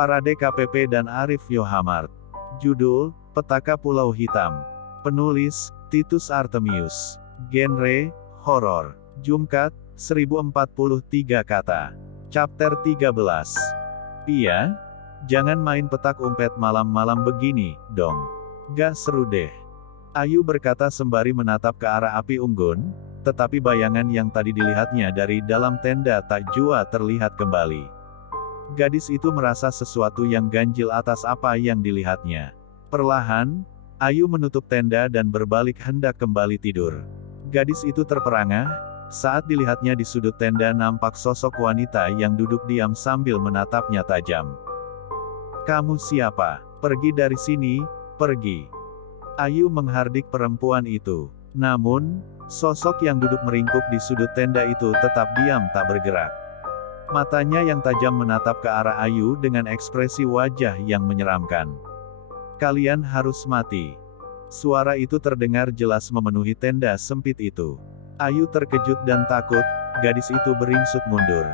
Parade KPP dan Arif Yohamart. Judul, Petaka Pulau Hitam. Penulis, Titus Artemius. Genre, horor. Jumkat, 1043 kata. Chapter 13. Iya? Jangan main petak umpet malam-malam begini, dong. Gak seru deh. Ayu berkata sembari menatap ke arah api unggun, tetapi bayangan yang tadi dilihatnya dari dalam tenda tak jua terlihat kembali. Gadis itu merasa sesuatu yang ganjil atas apa yang dilihatnya. Perlahan, Ayu menutup tenda dan berbalik hendak kembali tidur. Gadis itu terperangah, saat dilihatnya di sudut tenda nampak sosok wanita yang duduk diam sambil menatapnya tajam. "Kamu siapa? Pergi dari sini, pergi." Ayu menghardik perempuan itu. Namun, sosok yang duduk meringkuk di sudut tenda itu tetap diam tak bergerak. Matanya yang tajam menatap ke arah Ayu dengan ekspresi wajah yang menyeramkan. "Kalian harus mati." Suara itu terdengar jelas memenuhi tenda sempit itu. Ayu terkejut dan takut, gadis itu beringsut mundur.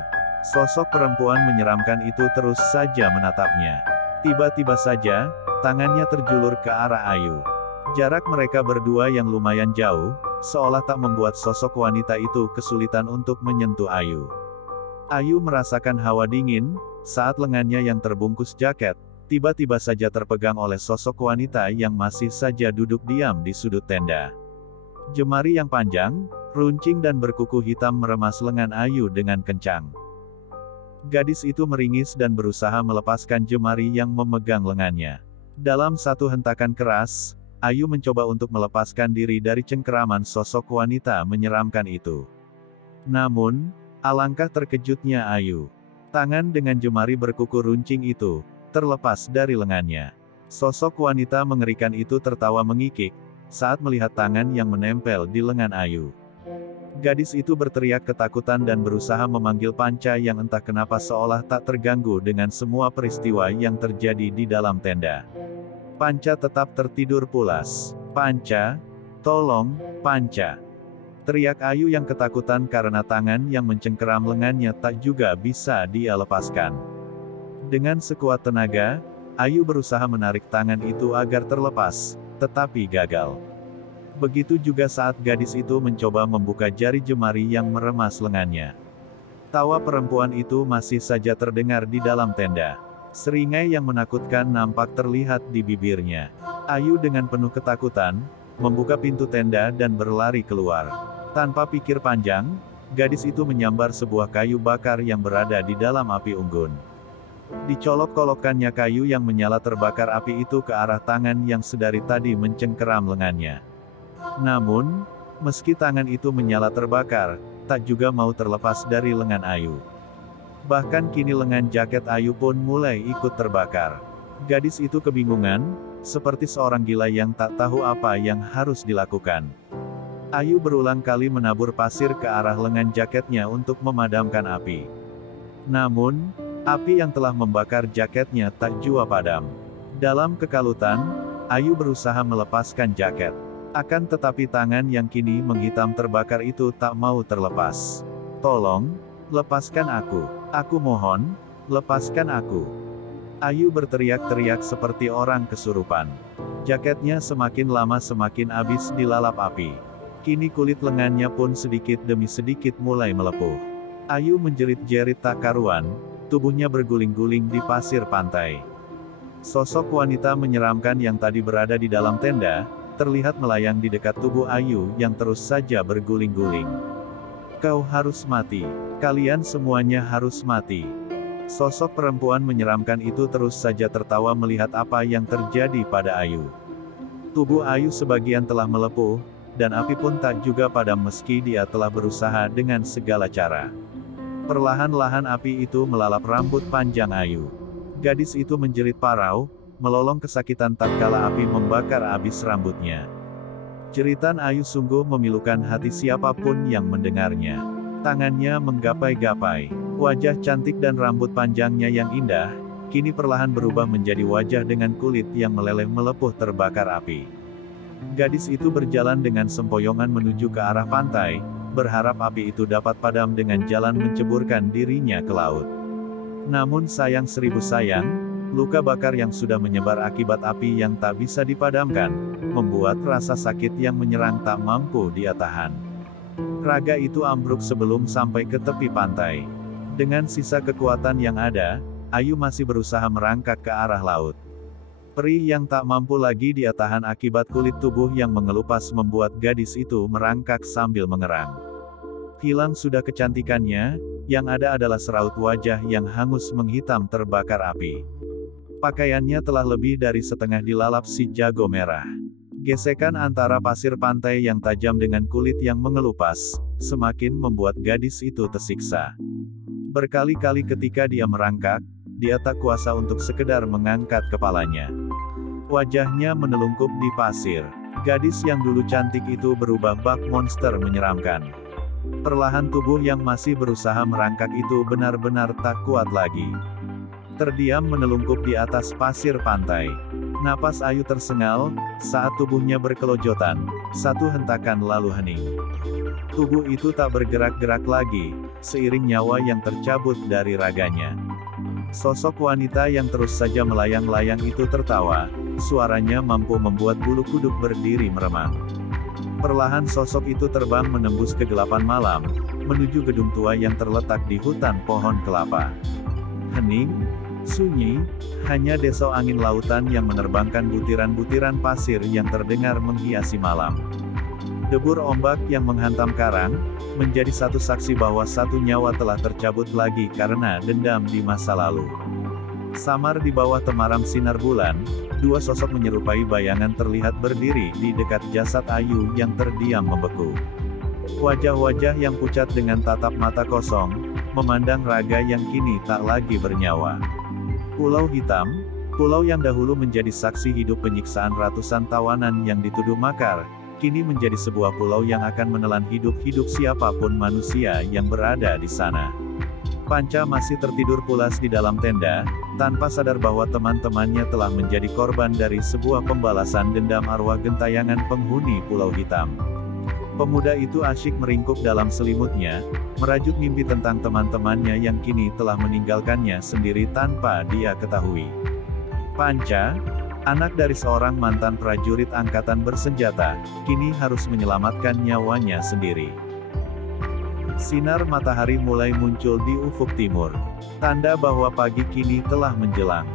Sosok perempuan menyeramkan itu terus saja menatapnya. Tiba-tiba saja, tangannya terjulur ke arah Ayu. Jarak mereka berdua yang lumayan jauh, seolah tak membuat sosok wanita itu kesulitan untuk menyentuh Ayu. Ayu merasakan hawa dingin, saat lengannya yang terbungkus jaket, tiba-tiba saja terpegang oleh sosok wanita yang masih saja duduk diam di sudut tenda. Jemari yang panjang, runcing dan berkuku hitam meremas lengan Ayu dengan kencang. Gadis itu meringis dan berusaha melepaskan jemari yang memegang lengannya. Dalam satu hentakan keras, Ayu mencoba untuk melepaskan diri dari cengkeraman sosok wanita menyeramkan itu. Namun, alangkah terkejutnya Ayu. Tangan dengan jemari berkuku runcing itu terlepas dari lengannya. Sosok wanita mengerikan itu tertawa mengikik saat melihat tangan yang menempel di lengan Ayu. Gadis itu berteriak ketakutan dan berusaha memanggil Panca yang entah kenapa seolah tak terganggu dengan semua peristiwa yang terjadi di dalam tenda. Panca tetap tertidur pulas. "Panca, tolong, Panca!" Teriak Ayu yang ketakutan karena tangan yang mencengkeram lengannya tak juga bisa dia lepaskan. Dengan sekuat tenaga, Ayu berusaha menarik tangan itu agar terlepas, tetapi gagal. Begitu juga saat gadis itu mencoba membuka jari jemari yang meremas lengannya. Tawa perempuan itu masih saja terdengar di dalam tenda. Seringai yang menakutkan nampak terlihat di bibirnya. Ayu dengan penuh ketakutan, membuka pintu tenda dan berlari keluar. Tanpa pikir panjang, gadis itu menyambar sebuah kayu bakar yang berada di dalam api unggun. Dicolok-kolokkannya kayu yang menyala terbakar api itu ke arah tangan yang sedari tadi mencengkeram lengannya. Namun, meski tangan itu menyala terbakar, tak juga mau terlepas dari lengan Ayu. Bahkan kini lengan jaket Ayu pun mulai ikut terbakar. Gadis itu kebingungan, seperti seorang gila yang tak tahu apa yang harus dilakukan. Ayu berulang kali menabur pasir ke arah lengan jaketnya untuk memadamkan api. Namun, api yang telah membakar jaketnya tak jua padam. Dalam kekalutan, Ayu berusaha melepaskan jaket. Akan tetapi tangan yang kini menghitam terbakar itu tak mau terlepas. "Tolong, lepaskan aku. Aku mohon, lepaskan aku." Ayu berteriak-teriak seperti orang kesurupan. Jaketnya semakin lama semakin habis dilalap api. Kini kulit lengannya pun sedikit demi sedikit mulai melepuh. Ayu menjerit-jerit tak karuan, tubuhnya berguling-guling di pasir pantai. Sosok wanita menyeramkan yang tadi berada di dalam tenda, terlihat melayang di dekat tubuh Ayu yang terus saja berguling-guling. "Kau harus mati. Kalian semuanya harus mati." Sosok perempuan menyeramkan itu terus saja tertawa melihat apa yang terjadi pada Ayu. Tubuh Ayu sebagian telah melepuh, dan api pun tak juga padam meski dia telah berusaha dengan segala cara. Perlahan-lahan api itu melalap rambut panjang Ayu. Gadis itu menjerit parau, melolong kesakitan tatkala api membakar habis rambutnya. Jeritan Ayu sungguh memilukan hati siapapun yang mendengarnya. Tangannya menggapai-gapai. Wajah cantik dan rambut panjangnya yang indah, kini perlahan berubah menjadi wajah dengan kulit yang meleleh melepuh terbakar api. Gadis itu berjalan dengan sempoyongan menuju ke arah pantai, berharap api itu dapat padam dengan jalan menceburkan dirinya ke laut. Namun sayang seribu sayang, Luka bakar yang sudah menyebar akibat api yang tak bisa dipadamkan, membuat rasa sakit yang menyerang tak mampu dia tahan. Raga itu ambruk sebelum sampai ke tepi pantai. Dengan sisa kekuatan yang ada, Ayu masih berusaha merangkak ke arah laut. Perih yang tak mampu lagi dia tahan akibat kulit tubuh yang mengelupas membuat gadis itu merangkak sambil mengerang. Hilang sudah kecantikannya, yang ada adalah seraut wajah yang hangus menghitam terbakar api. Pakaiannya telah lebih dari setengah dilalap si jago merah. Gesekan antara pasir pantai yang tajam dengan kulit yang mengelupas, semakin membuat gadis itu tersiksa. Berkali-kali ketika dia merangkak, dia tak kuasa untuk sekedar mengangkat kepalanya. Wajahnya menelungkup di pasir. Gadis yang dulu cantik itu berubah bak monster menyeramkan. Perlahan tubuh yang masih berusaha merangkak itu benar-benar tak kuat lagi. Terdiam menelungkup di atas pasir pantai. Napas Ayu tersengal, saat tubuhnya berkelojotan, satu hentakan lalu hening. Tubuh itu tak bergerak-gerak lagi, seiring nyawa yang tercabut dari raganya. Sosok wanita yang terus saja melayang-layang itu tertawa, suaranya mampu membuat bulu kuduk berdiri meremang. Perlahan sosok itu terbang menembus kegelapan malam, menuju gedung tua yang terletak di hutan pohon kelapa. Hening, sunyi, hanya desau angin lautan yang menerbangkan butiran-butiran pasir yang terdengar menghiasi malam. Debur ombak yang menghantam karang, menjadi satu saksi bahwa satu nyawa telah tercabut lagi karena dendam di masa lalu. Samar di bawah temaram sinar bulan, dua sosok menyerupai bayangan terlihat berdiri di dekat jasad Ayu yang terdiam membeku. Wajah-wajah yang pucat dengan tatap mata kosong, memandang raga yang kini tak lagi bernyawa. Pulau Hitam, pulau yang dahulu menjadi saksi hidup penyiksaan ratusan tawanan yang dituduh makar, kini menjadi sebuah pulau yang akan menelan hidup-hidup siapapun manusia yang berada di sana. Panca masih tertidur pulas di dalam tenda, tanpa sadar bahwa teman-temannya telah menjadi korban dari sebuah pembalasan dendam arwah gentayangan penghuni Pulau Hitam. Pemuda itu asyik meringkuk dalam selimutnya, merajut mimpi tentang teman-temannya yang kini telah meninggalkannya sendiri tanpa dia ketahui. Panca, anak dari seorang mantan prajurit angkatan bersenjata, kini harus menyelamatkan nyawanya sendiri. Sinar matahari mulai muncul di ufuk timur. Tanda bahwa pagi kini telah menjelang.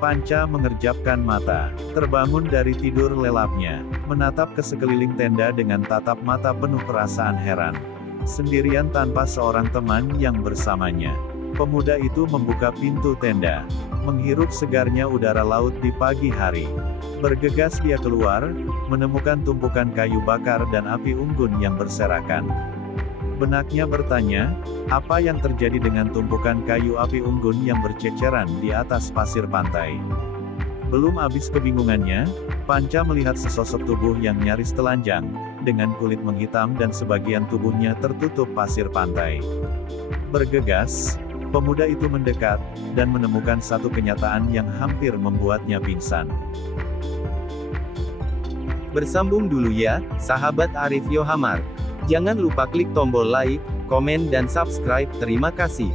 Panca mengerjapkan mata, terbangun dari tidur lelapnya, menatap ke sekeliling tenda dengan tatap mata penuh perasaan heran. Sendirian tanpa seorang teman yang bersamanya. Pemuda itu membuka pintu tenda, menghirup segarnya udara laut di pagi hari. Bergegas dia keluar, menemukan tumpukan kayu bakar dan api unggun yang berserakan. Benaknya bertanya, apa yang terjadi dengan tumpukan kayu api unggun yang berceceran di atas pasir pantai? Belum habis kebingungannya, Panca melihat sesosok tubuh yang nyaris telanjang, dengan kulit menghitam dan sebagian tubuhnya tertutup pasir pantai. Bergegas, pemuda itu mendekat, dan menemukan satu kenyataan yang hampir membuatnya pingsan. Bersambung dulu ya, sahabat Arif Yohamart. Jangan lupa klik tombol like, komen dan subscribe. Terima kasih.